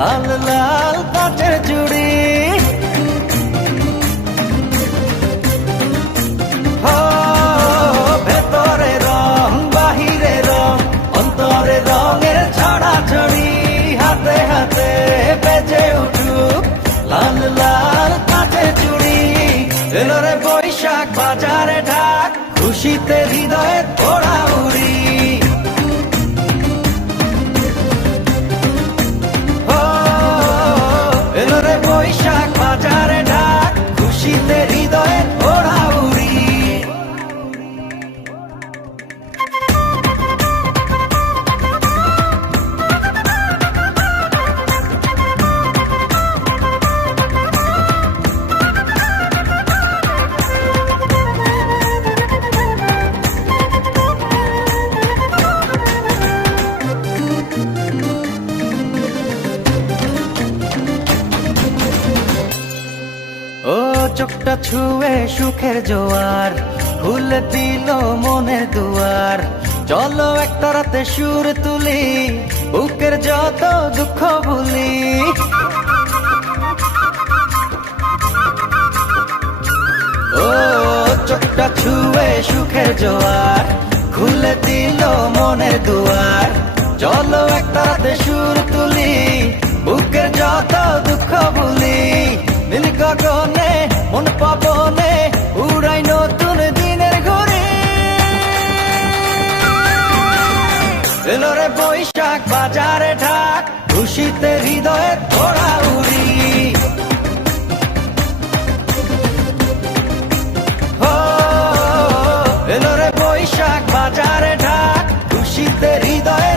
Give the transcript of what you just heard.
লাল লাল কাচের চুড়ি। ভেতরে রং বাহিরে রং, অন্তরে রঙের ছড়াছড়ি। হাতে হাতে বেজে উঠুক লাল লাল কাচের চুড়ি। এলো রে বৈশাখ বাজারে ঢাক, খুশিতে হৃদয়ে ওড়া উড়ি। এলো রে বৈশাখ বাজারে ঢাক, খুশিতে হৃদয়ে ওড়া উড়ি। ও চোখটা ছুঁয়ে সুখের জোয়ার, খুলে দিল মনের দুয়ার। চলো একটা রাতে সুর তুলি, বুকের যত দুঃখ ভুলি। ও চোখটা ছুঁয়ে সুখের জোয়ার, খুলে দিল মনের দুয়ার। চলো একটা রাতে সুর তুলি, বুকের যত দুঃখ ভুলি। নীল গগনে মন পাবনে উড়াই নতুন দিনের ঘুরি। এলো রে বৈশাখ বাজারে ঢাক, খুশিতে হৃদয়ে ওড়া উড়ি। এলো রে বৈশাখ বাজারে ঢাক, খুশিতে হৃদয়ে